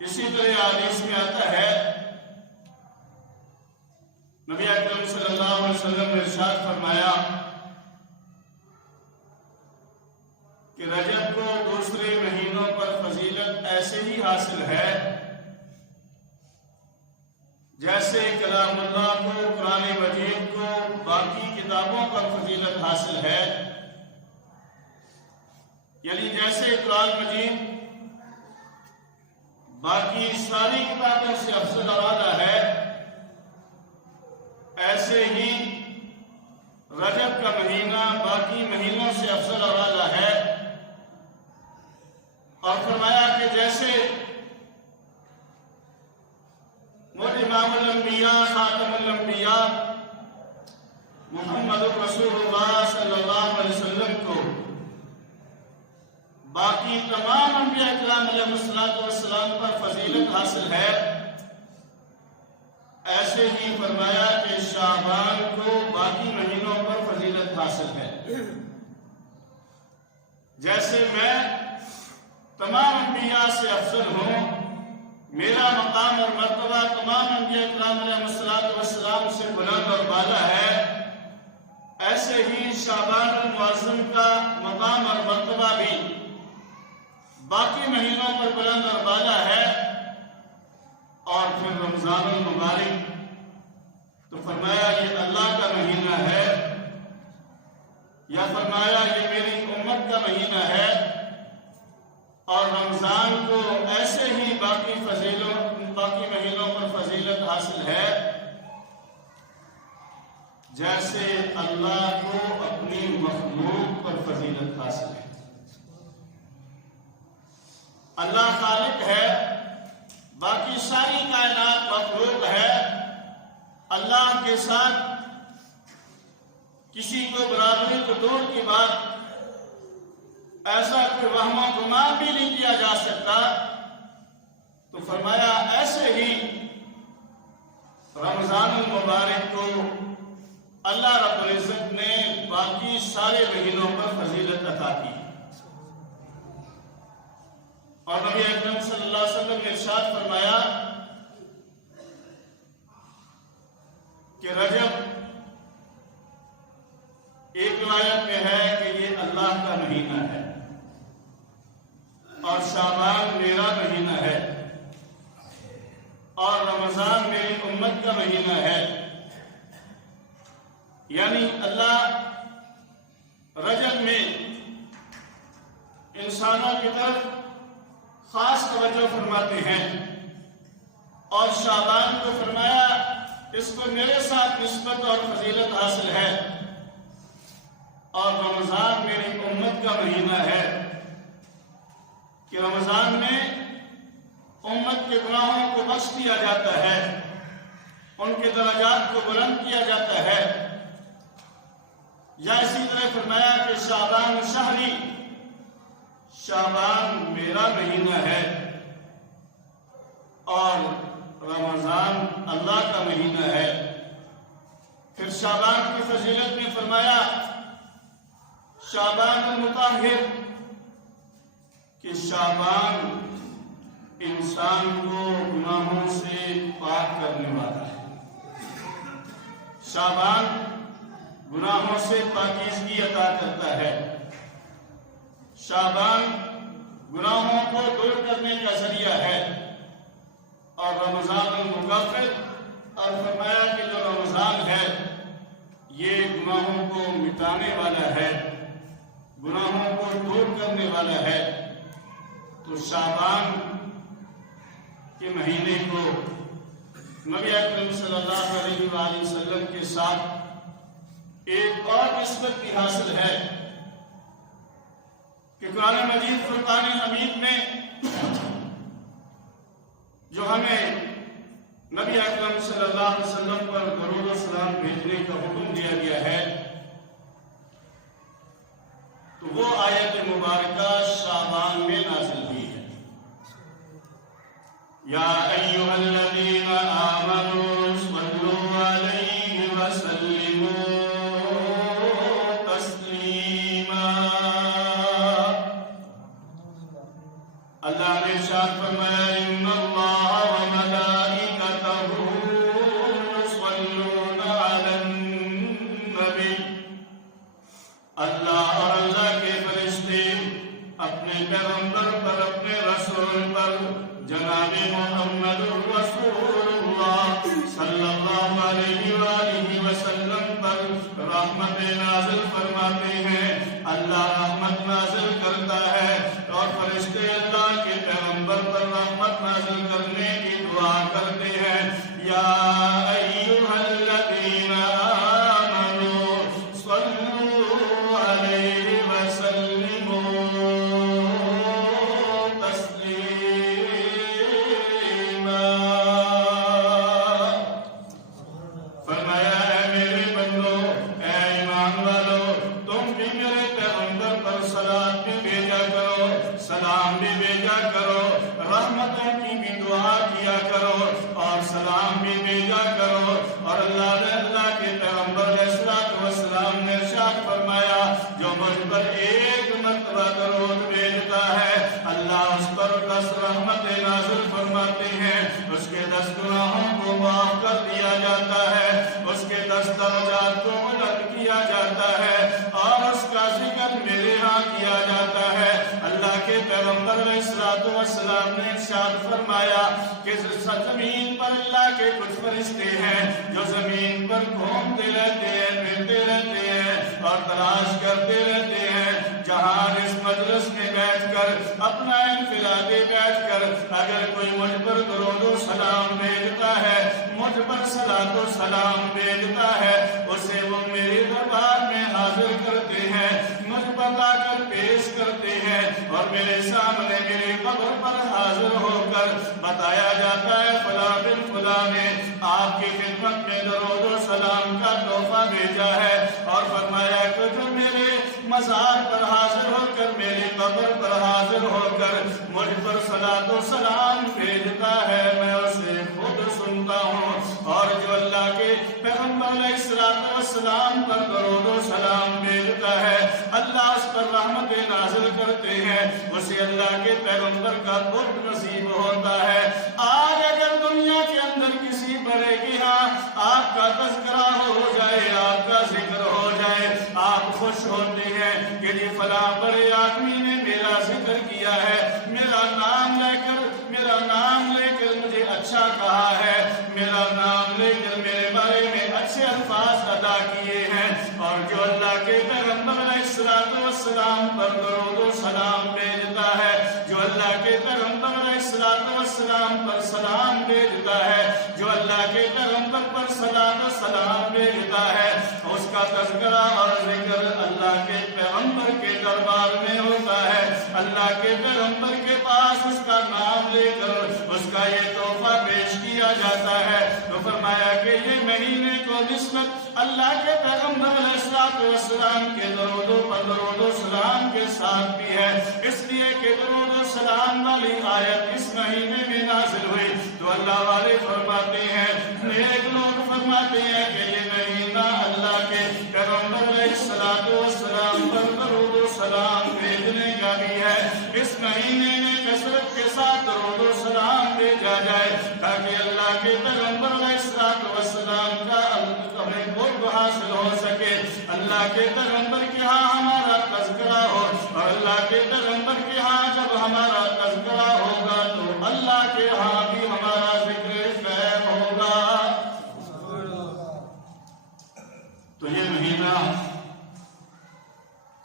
اسی طرح حدیث میں آتا ہے، نبی اکرم صلی اللہ علیہ وسلم نے ارشاد فرمایا کہ رجب کو دوسرے مہینوں پر فضیلت ایسے ہی حاصل ہے جیسے کلام اللہ کو، قرآن مجید کو باقی کتابوں پر فضیلت حاصل ہے، یعنی جیسے قرآن مجید باقی ساری کتابوں سے افضل اور اعلیٰ ہے، ایسے ہی رجب کا مہینہ باقی مہینوں سے افضل اور اعلیٰ ہے۔ اور فرمایا کہ جیسے وہ امام الانبیاء خاتم الانبیاء محمد رسول اللہ صلی اللہ علیہ وسلم کو باقی تمام انبیاء کرام علیہ السلام پر فضیلت حاصل ہے، ایسے ہی فرمایا کہ شعبان کو باقی مہینوں پر فضیلت حاصل ہے۔ جیسے میں تمام انبیاء سے افضل ہوں، میرا مقام اور مرتبہ تمام انبیاء کرام علیہ السلام سے بلند اور بالا ہے، ایسے ہی شعبان المعظم کا مقام اور مرتبہ بھی باقی مہینوں پر بلند اور بالا ہے۔ اور پھر رمضان المبارک تو فرمایا یہ اللہ کا مہینہ ہے، یا فرمایا یہ میری امت کا مہینہ ہے، اور رمضان کو ایسے ہی باقی مہینوں پر فضیلت حاصل ہے جیسے اللہ کو اپنی مخلوق پر فضیلت حاصل ہے۔ اللہ خالق ہے، باقی ساری کائنات مخلوق ہے، اللہ کے ساتھ کسی کو برابری کو دور کی بات ایسا کوئی وہم و گمان بھی نہیں کیا جا سکتا۔ تو فرمایا ایسے ہی رمضان المبارک کو اللہ رب العزت نے باقی سارے مہینوں پر فضیلت عطا کی۔ اور نبی اکرم صلی اللہ علیہ وسلم نے ارشاد فرمایا کہ رجب ایک روایت میں ہے کہ یہ اللہ کا مہینہ ہے، اور شعبان میرا مہینہ ہے، اور رمضان میری امت کا مہینہ ہے۔ یعنی اللہ رجب میں انسانوں کی طرف خاص توجہ فرماتے ہیں، اور شعبان کو فرمایا اس کو میرے ساتھ نسبت اور فضیلت حاصل ہے، اور رمضان میری امت کا مہینہ ہے کہ رمضان میں امت کے گناہوں کو بخش دیا جاتا ہے، ان کے درجات کو بلند کیا جاتا ہے۔ یا اسی طرح فرمایا کہ شعبان شہری، شعبان میرا مہینہ ہے، اور رمضان اللہ کا مہینہ ہے۔ پھر شعبان کی فضیلت میں فرمایا شعبان المطہر، کہ شعبان انسان کو گناہوں سے پاک کرنے والا ہے، شعبان گناہوں سے پاکیزگی عطا کرتا ہے، شعبان گناہوں کو دور کرنے کا ذریعہ ہے۔ اور رمضان المکفر، اور فرمایا کہ جو رمضان ہے یہ گناہوں کو مٹانے والا ہے، گناہوں کو دور کرنے والا ہے۔ تو شعبان کے مہینے کو نبی اکرم صلی اللہ علیہ وآلہ وسلم کے ساتھ ایک اور نسبت بھی حاصل ہے کہ قرآن مجید فرقان حمید میں جو ہمیں نبی اکرم صلی اللہ علیہ وسلم پر درود و سلام بھیجنے کا حکم دیا گیا ہے، تو وہ آیت مبارکہ شعبان میں نازل ہوئی ہے۔ یا ایھا الذین آمنوا صلوا علیہ وسلموا تسلیما۔ اللہ نے ارشاد فرمایا ان اللہ وملائکتہ یصلون علی النبی، اللہ اور اللہ کے فرشتے اپنے پیغمبر پر، اپنے رسول پر، جناب محمد رسول اللہ صلی اللہ علیہ وآلہ وسلم پر رحمت نازل فرماتے ہیں۔ اللہ رحمت نازل کرتا ہے اور فرشتے اللہ کے پیغمبر پر رحمت نازل کرنے کی دعا کرتے ہیں۔ یا ایھا الذین آمنوا صلوا علیہ وسلموا تسلیما۔ فرمایا اے میرے بندو، اے ایمان والو، تم بھی میرے پیغمبر پر صلوات بھی بھیجا کرو، سلام بھی بھیجا کرو، رحمتوں کی بھی دعا کیا کرو اور سلام بھی بھیجا کرو۔ اور اللہ کے پیغمبر علیہ السلام نے ارشاد فرمایا جو مجھ پر ایک مرتبہ درود بھیجتا ہے اللہ اس پر 10 رحمتیں نازل فرماتے ہیں، اس کے 10 گناہوں کو معاف کر دیا جاتا ہے، اس کے 10 درجات کو بلند کیا جاتا ہے اور اس کا ذکر میرے ہاں کیا جاتا ہے۔ اللہ کے پیغمبر علیہ السلام نے ارشاد فرمایا کہ زمین پر اللہ کے کچھ فرشتے ہیں جو زمین پر گھومتے رہتے ہیں، پھرتے رہتے ہیں اور تلاش کرتے رہتے ہیں جہاں اس مجلس میں بیٹھ کر اپنا انفرادی بیٹھ کر اگر کوئی مجھ پر درود و سلام بھیجتا ہے، مجھ پر صلاۃ و سلام بھیجتا ہے، اسے وہ میرے دربار میں حاضر کرتے ہیں، مجھ پر لا کر پیش کرتے ہیں اور میرے سامنے میری قبر پر حاضر ہو کر بتایا جاتا ہے فلاں بن فلاں نے آپ کی خدمت میں درود و سلام کا تحفہ بھیجا ہے، اور فرمایا کہ جو میرے مزار پر حاضر ہو کر، میری قبر پر حاضر ہو کر مجھ پر صلاۃ و سلام بھیجتا ہے میں اسے خود سنتا ہوں، اور جو اللہ کے پیغمبر علیہ السلام پر درود و سلام بھیجتا ہے اللہ اس پر رحمتیں نازل کرتے ہیں، اسے اللہ کے پیغمبر کا قرب نصیب ہوتا ہے۔ آج اگر دنیا کے اندر کسی بڑے کی ہاں آپ کا تذکرہ ہو جائے، آپ کا ذکر ہو جائے، آپ خوش ہوتے ہیں کہ جی فلاں بڑے آدمی نے میرا ذکر کیا ہے، میرا نام لے کر مجھے اچھا کہا ہے، میرا نام لے کر میرے بارے میں اچھے الفاظ ادا کیے ہیں۔ اور جو اللہ کے پیغمبر علیہ السلام پر درود و سلام بھیجتا ہے، جو اللہ کے پیغمبر علیہ السلام پر سلام بھیجتا ہے، جو اللہ کے پیغمبر پر صلاۃ و سلام بھیجتا ہے، اس کا تذکرہ اور ذکر اللہ کے پیغمبر کے دربار میں ہوتا ہے، اللہ کے پیغمبر کے پاس اس کا نام لے کر اس کا یہ تحفہ پیش کیا جاتا ہے۔ تو فرمایا کہ یہ مہینے کو نسبت اللہ کے پیغمبر علیہ السلام کے درود و سلام کے ساتھ بھی ہے، اس لیے کہ درود و سلام والی آیت اس مہینے میں نازل ہوئی تو اللہ والے فرماتے ہیں، نیک لوگ فرماتے ہیں کہ یہ مہینہ اللہ کے پیغمبر علیہ السلام پر درود و سلام بھیجنے کا بھی ہے، اس مہینے میں کثرت کے ساتھ درود و سلام بھیجا جائے تاکہ اللہ کے پیغمبر علیہ السلام کا ہمیں قرب حاصل ہو سکے، اللہ کے پیغمبر کے ہاں ہمارا تذکرہ ہو، اور اللہ کے پیغمبر کے ہاں جب ہمارا تذکرہ ہوگا تو اللہ کے ہاں بھی ہمارا ذکر خیر ہوگا۔ تو یہ مہینہ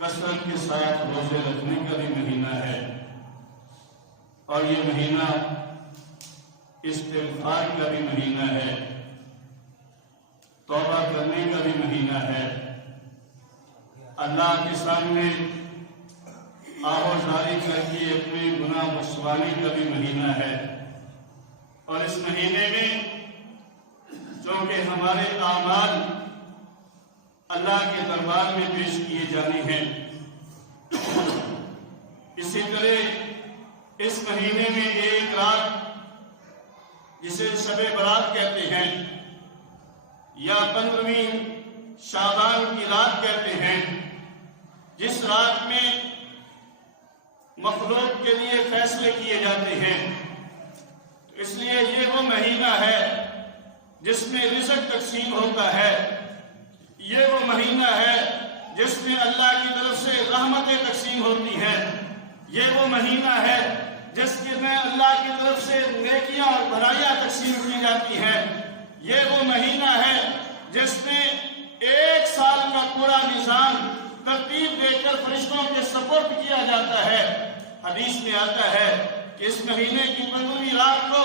کثرت کے ساتھ روزے رکھنے کا بھی مہینہ ہے، اور یہ مہینہ استغفار کا بھی مہینہ ہے، توبہ کرنے کا بھی مہینہ ہے، اللہ کے سامنے آہوازاری کر کے اپنے گناہ بخشوانے کا بھی مہینہ ہے۔ اور اس مہینے میں چونکہ ہمارے اعمال اللہ کے دربار میں پیش کیے جانے ہیں، اسی طرح اس مہینے میں ایک رات جسے شب برات کہتے ہیں یا 15ویں شعبان کی رات کہتے ہیں، جس رات میں مخلوق کے لیے خیر فیصلے کیے جاتے ہیں۔ اس لیے یہ وہ مہینہ ہے جس میں رزق تقسیم ہوتا ہے، یہ وہ مہینہ ہے جس میں اللہ کی طرف سے رحمتیں تقسیم ہوتی ہیں، یہ وہ مہینہ ہے جس میں اللہ کی طرف سے نیکیاں اور بھلائیاں تقسیم کی جاتی ہیں، یہ وہ مہینہ ہے جس میں ایک سال کا پورا نظام ترتیب دے کر فرشتوں کے سپرد کیا جاتا ہے۔ حدیث میں آتا ہے کہ اس مہینے کی 15ویں رات کو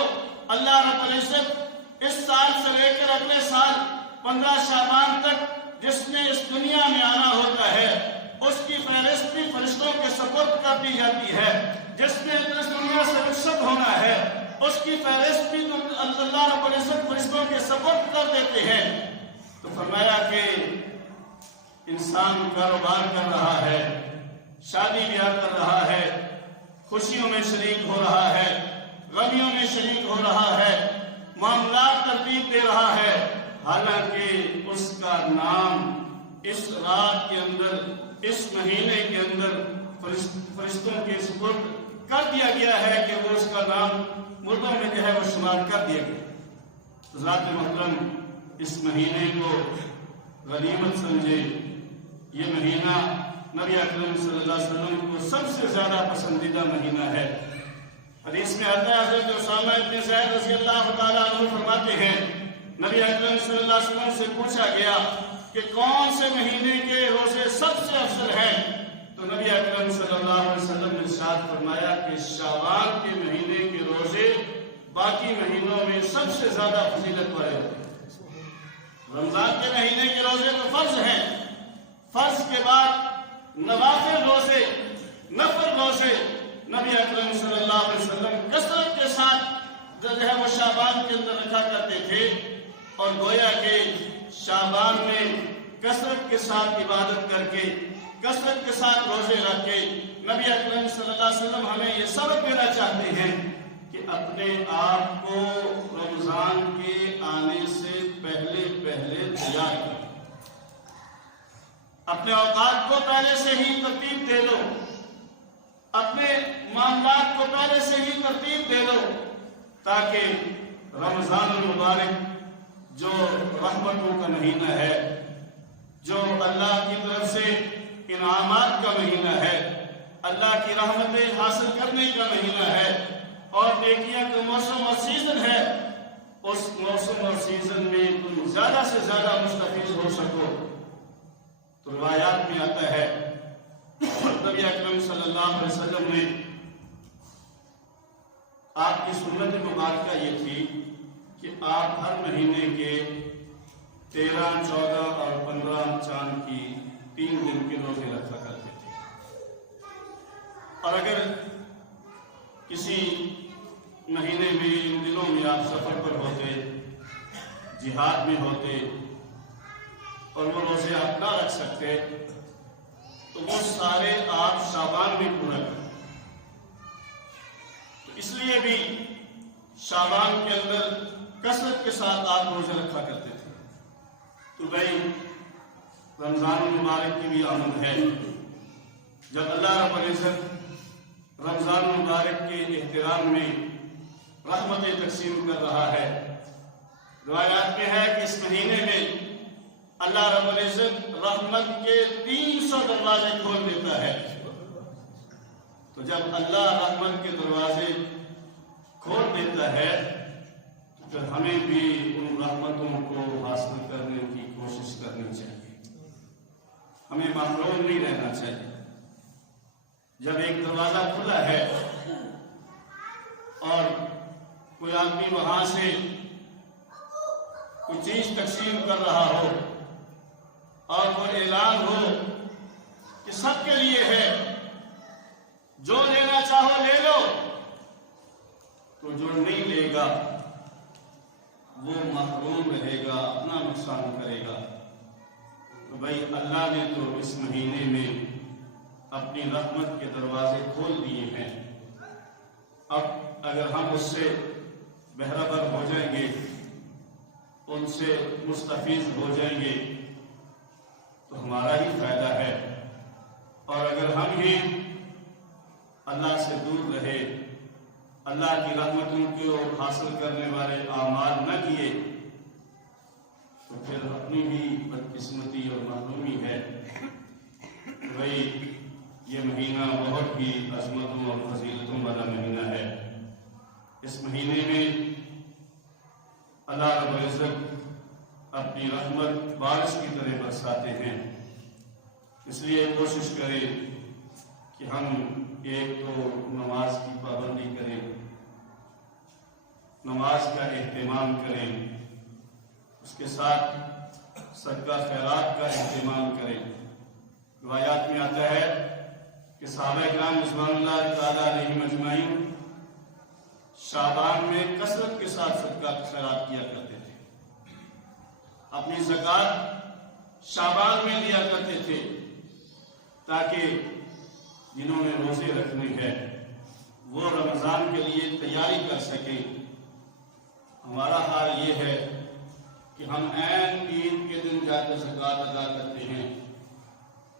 اللہ رب العزت اس سال سے لے کر اگلے سال 15 شعبان تک جس نے اس دنیا میں آنا ہوتا ہے اس کی فہرست بھی فرشتوں کے سپرد کر دی جاتی ہے، جس نے اس دنیا سے رخصت ہونا ہے اس کی فہرست بھی اللہ رب العزت فرشتوں کے سپرد کر دیتے ہیں۔ تو فرمایا کہ انسان کاروبار کر رہا ہے، شادی بیاہ کر رہا ہے، خوشیوں میں شریک ہو رہا ہے، غمیوں میں شریک ہو رہا ہے، معاملات ترتیب دے رہا ہے، حالانکہ اس کا نام اس رات کے اندر، اس مہینے کے اندر فرشتوں کے سپرد کر دیا گیا ہے کہ وہ اس کا نام مردوں میں جو ہے وہ شمار کر دیا گیا۔ ذات محترم اس مہینے کو غنیمت سمجھے، یہ مہینہ نبی اکرم صلی اللہ علیہ وسلم کو سب سے زیادہ پسندیدہ مہینہ ہے۔ حدیث میں آتا ہے حضرت اسامہ بن زید رضی اللہ تعالیٰ عنہ فرماتے ہیں نبی اکرم صلی اللہ علیہ وسلم سے پوچھا گیا کہ کون سے مہینے کے روزے سب سے افضل ہیں، تو نبی اکرم صلی اللہ علیہ وسلم نے ارشاد فرمایا کہ شعبان کے مہینے کے روزے باقی مہینوں میں سب سے زیادہ فضیلت والے ہوتے ہیں۔ رمضان کے مہینے کے روزے تو فرض ہیں، فرض کے بعد نوافل روزے، نفل روزے نبی اکرم صلی اللہ علیہ وسلم کثرت کے ساتھ جو ہے وہ شعبان کے اندر رکھا کرتے تھے، اور گویا کہ شعبان میں کثرت کے ساتھ عبادت کر کے، کثرت کے ساتھ روزے رکھ کے نبی اکرم صلی اللہ علیہ وسلم ہمیں یہ سبق دینا چاہتے ہیں کہ اپنے آپ کو رمضان کے آنے سے پہلے تیار کرو، اپنے اوقات کو پہلے سے ہی ترتیب دے لو، اپنے معاملات کو پہلے سے ہی ترتیب دے لو، تاکہ رمضان المبارک جو رحمتوں کا مہینہ ہے، جو اللہ کی طرف سے انعامات کا مہینہ ہے، اللہ کی رحمتیں حاصل کرنے کا مہینہ ہے، اور نیکیاں کا موسم اور سیزن ہے، اس موسم اور سیزن میں تم زیادہ سے زیادہ مستفیض ہو سکو۔ تو روایات میں آتا ہے نبی اکرم صلی اللہ علیہ وسلم نے، آپ کی سنت مبارکہ یہ تھی کہ آپ ہر مہینے کے 13، 14 اور 15 چاند کی 3 دن کے روزے رکھا کرتے تھے، اور اگر کسی مہینے میں ان دنوں میں آپ سفر پر ہوتے، جہاد میں ہوتے، اور وہ روزے آپ نہ رکھ سکتے تو وہ سارے آپ شعبان میں پورا کریں۔ تو اس لیے بھی شعبان کے اندر کثرت کے ساتھ آپ روزے رکھا کرتے تھے۔ تو بھائی رمضان المبارک کی بھی آمد ہے، جب اللہ رب العزت رمضان المبارک کے احترام میں رحمتیں تقسیم کر رہا ہے۔ روایات میں ہے کہ اس مہینے میں اللہ رب العزت رحمت کے 300 دروازے کھول دیتا ہے۔ تو جب اللہ رحمت کے دروازے کھول دیتا ہے تو پھر ہمیں بھی ان رحمتوں کو حاصل کرنے کی کوشش کرنی چاہیے، ہمیں محروم نہیں رہنا چاہیے۔ جب ایک دروازہ کھلا ہے اور کوئی آدمی وہاں سے کوئی چیز تقسیم کر رہا ہو اور وہ اعلان ہو کہ سب کے لیے ہے، جو لینا چاہو لے لو، تو جو نہیں لے گا وہ محروم رہے گا، اپنا نقصان کرے گا۔ تو بھائی اللہ نے تو اس مہینے میں اپنی رحمت کے دروازے کھول دیے ہیں، اب اگر ہم اس سے بہربر ہو جائیں گے، ان سے مستفیض ہو جائیں گے تو ہمارا ہی فائدہ ہے، اور اگر ہم ہی اللہ سے دور رہے، اللہ کی رحمتوں کو حاصل کرنے والے اعمال نہ کیے تو پھر اپنی بھی بدقسمتی اور محرومی ہے۔ بھائی یہ مہینہ بہت ہی عظمتوں اور فضیلتوں والا مہینہ ہے۔ اس مہینے میں اللہ رب العزت اپنی رحمت بارش کی طرح برساتے ہیں، اس لیے کوشش کریں کہ ہم ایک تو نماز کی پابندی کریں، نماز کا اہتمام کریں، اس کے ساتھ صدقہ خیرات کا اہتمام کریں۔ روایات میں آتا ہے کہ صحابہ کرام رضوان اللہ تعالیٰ علیہم اجمعین شعبان میں کثرت کے ساتھ صدقہ خیرات کیا کرتے تھے، اپنی زکوٰۃ شعبان میں دیا کرتے تھے تاکہ جنہوں نے روزے رکھنے ہیں وہ رمضان کے لیے تیاری کر سکیں۔ ہمارا حال یہ ہے کہ ہم عین عید کے دن جا کر زکوٰۃ ادا کرتے ہیں،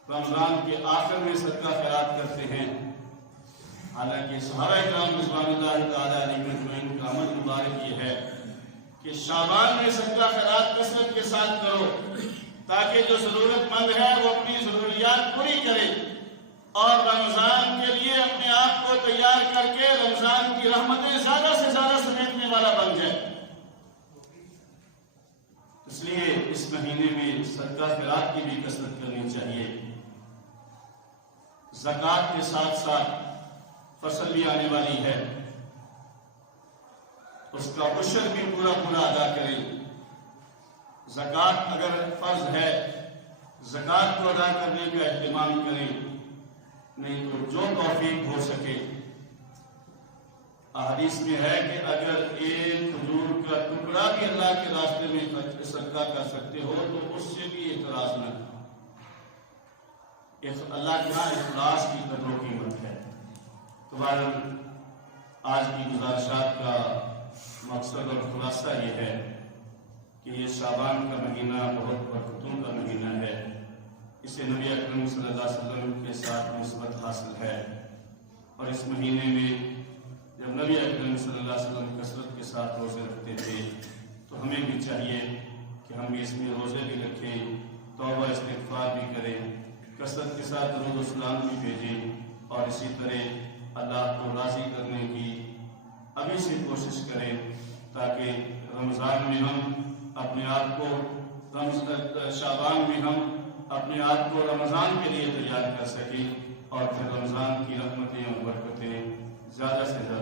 رمضان کے آخر میں صدقہ خیرات کرتے ہیں، حالانکہ صحابہ کرام رضوان اللہ تعالیٰ علیہم اجمعین کا عمل مبارک یہ ہے کہ شعبان میں صدقہ خیرات کثرت کے ساتھ کرو تاکہ جو ضرورت مند ہے وہ اپنی ضروریات پوری کرے اور رمضان کے لیے اپنے آپ کو تیار کر کے رمضان کی رحمتیں زیادہ سے زیادہ سمیٹنے والا بن جائے۔ اس لیے اس مہینے میں صدقہ خیرات کی بھی کثرت کرنی چاہیے۔ زکوٰۃ کے ساتھ ساتھ فصل بھی آنے والی ہے، اس کا عشر بھی پورا ادا کریں۔ زکوٰۃ اگر فرض ہے، زکوٰۃ کو ادا کرنے کا اہتمام کریں، نہیں تو جو توفیق ہو سکے۔ حدیث میں ہے کہ اگر ایک کھجور کا ٹکڑا بھی اللہ کے راستے میں صدقہ کر سکتے ہو تو اس سے بھی اعتراض نہ کرو۔ اللہ کے ہاں اخلاص کی قدر و قیمت ہے۔ تو بہرحال آج کی گزارشات کا مقصد اور خلاصہ یہ ہے کہ یہ شعبان کا مہینہ بہت برکتوں کا مہینہ ہے، اسے نبی اکرم صلی اللہ علیہ وسلم کے ساتھ نسبت حاصل ہے، اور اس مہینے میں جب نبی اکرم صلی اللہ علیہ وسلم کثرت کے ساتھ روزے رکھتے تھے تو ہمیں بھی چاہیے کہ ہم بھی اس میں روزے بھی رکھیں، توبہ استغفار بھی کریں، کثرت کے ساتھ درود و سلام بھی بھیجیں، اور اسی طرح اللہ کو راضی کرنے کی ابھی سے کوشش کریں تاکہ رمضان میں ہم اپنے آپ کو شعبان میں ہم اپنے آپ کو رمضان کے لیے تیار کر سکیں اور پھر رمضان کی رحمتیں اور برکتیں زیادہ سے زیادہ